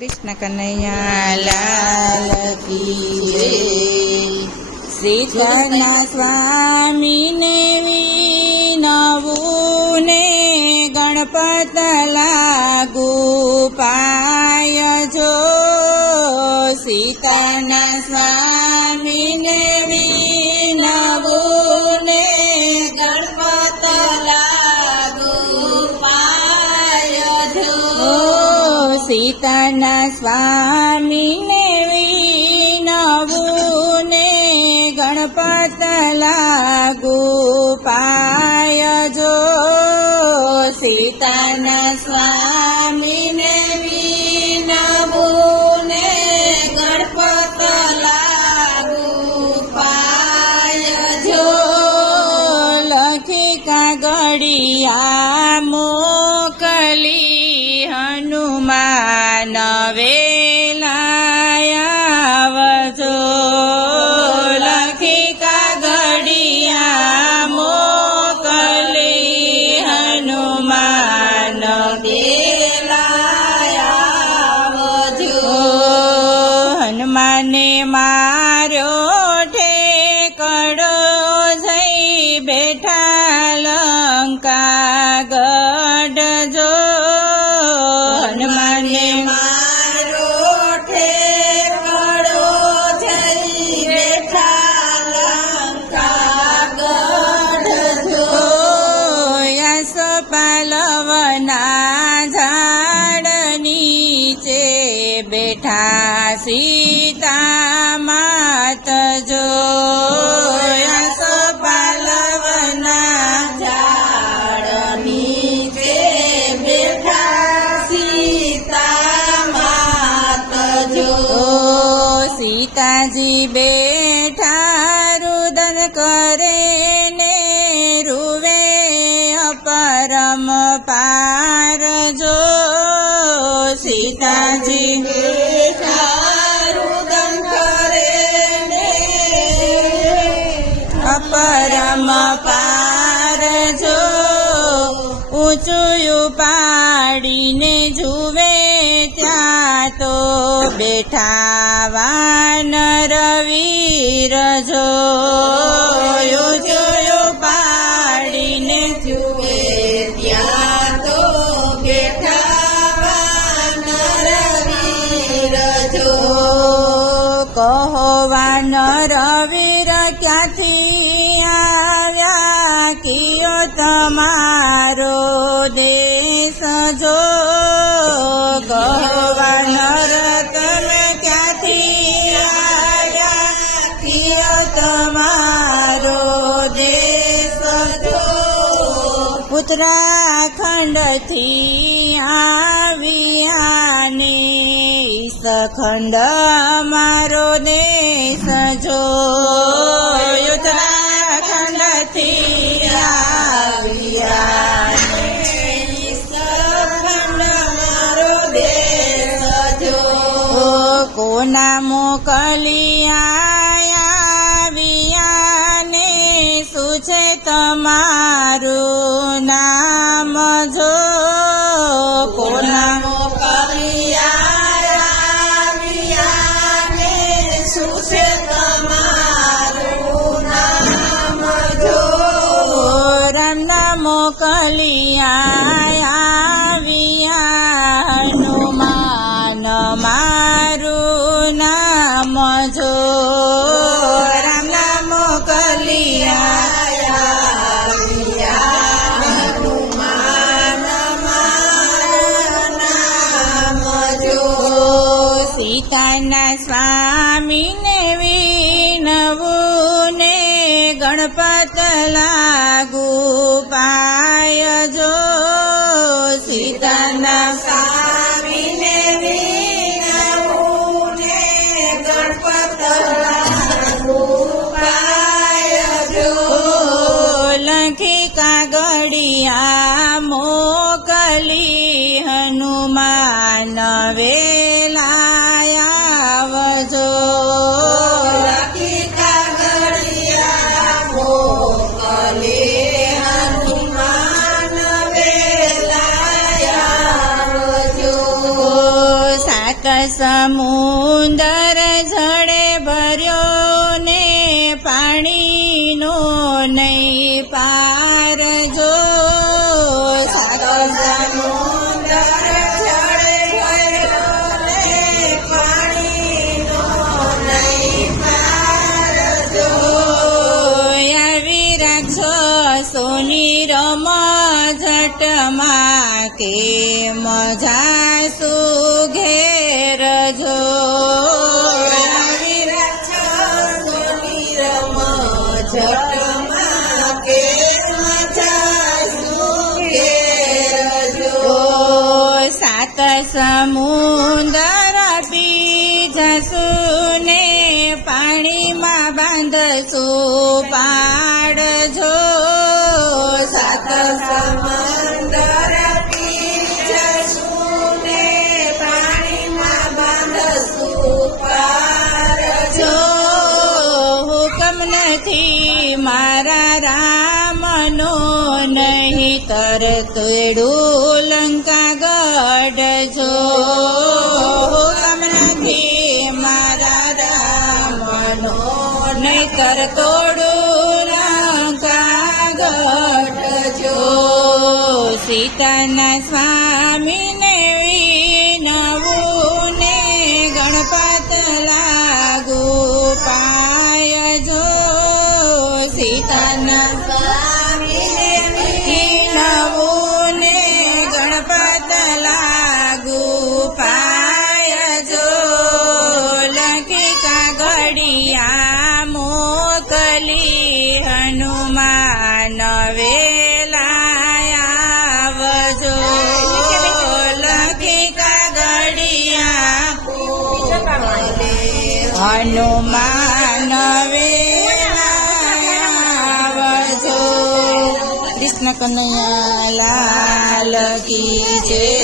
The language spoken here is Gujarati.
કૃષ્ણ કનૈયા લાલ કી જય. શ્રીધરના સ્વામીને વિનવું ને ગણપત લાગુ પાય જો. સીતાના સ્વામીને વિનવું ને ગણપત લાગુ પાય જો. સીતાના સ્વામીને વિનવું ને ગણપત લાગુ પાય જો. સીતાના સ્વામીને વિનવું ને ગણપત લાગુ પાય જો. લખી કાગળિયા મોકલી હનુમાન વેલાયાવજો. લખી કાગળિયા મોકલી હનુમાન વેલાયાવજો. હનુમાને માર્યો ઠેકડો જઈ બેઠા લંકા ગઢ જો. હનુમાને માર્યો ઠેકડો જઈ બેઠા લંકા ગઢ જો. યશપાલવના ઝાડ નીચે બેઠા સીતા માત જો. યશપાલવના ઝાડ નીચે બેઠા સીતા માત જો. સીતાજી બેઠા રુદન કરે ને રૂવે અપરમ પાર જો. સીતાજી બેઠા રુદન કરે ને અપરમ પાર જો. ઊંચું પાડીને જુએ ત્યાં તો બેઠા વાનર વીર જો. ઊંચું પાડીને જુએ ત્યાં તો બેઠા વાનર વીર જો. કહો વાનર વીર ક્યાંથી આવ્યા, કયો તમારો દેશ જો. કહો વાનર તમે ક્યાંથી આવ્યા, કયો તમારો દેશ જો. ઉત્તરાખંડથી આવ્યા ને ઈસખંડ મારો દેશ જો. ઉત્તરાખંડથી આવ્યા ને ઈસખંડ મારો દેશ જો. કોના મોકલિયા ને શું છે તમારું નામ જો. કોના મોકલિયા ને શું છે તમારું નામ જો. રામના મોકલિયા હનુમાન મારું નામ જો. રામના મોકલિયા હનુમાન મારું નામ જો. સીતાના સ્વામીને વિનવું ને ગણપત લાગુ પાય જો. સીતાના સ્વામીને વિનવું ને ગણપત લાગુ પાય જો. લખી કાગળિયા મોકલી હનુમાન વેલાયાવજો. લખી કાગળિયા મોકલી હનુમાન વેલાયાવજો. સાત સમુંદર જળે ભર્યો ને પાણીનો નહીં પાર જો સાત સમુંદર જળે ભર્યો ને પાણીનો નહીં પાર જો આવી રાખજો સોની રમઝટમાં કે મજા સુઘેર જો આવી રાખજો સોની રમઝટમાં કે મજા સુઘેર જો સાત સમુંદર પી જશું ને પાણીમાં બાંધશું પાડજો સાત સમુંદર પી જશું ને પાણીમાં બાંધશું પાડજો હુકમ નથી મારા રામનો નહીતર તોડું લંકા ગઢજો હુકમ નથી મારા રામનો નહીતર તોડું લંકા ગઢજો સીતાના સ્વામીને વિનવું ને ગણપત લાગુ પાયજો સીતાના સ્વામીને વિનવું ને ગણપત લાગુ પાયજો લખી કાગળિયા મોકલી હનુમાન વેલાયાવજો લખી કાગળિયા હનુમાન વેલાયાવજો કૃષ્ણ કનૈયા લાલ કી જય.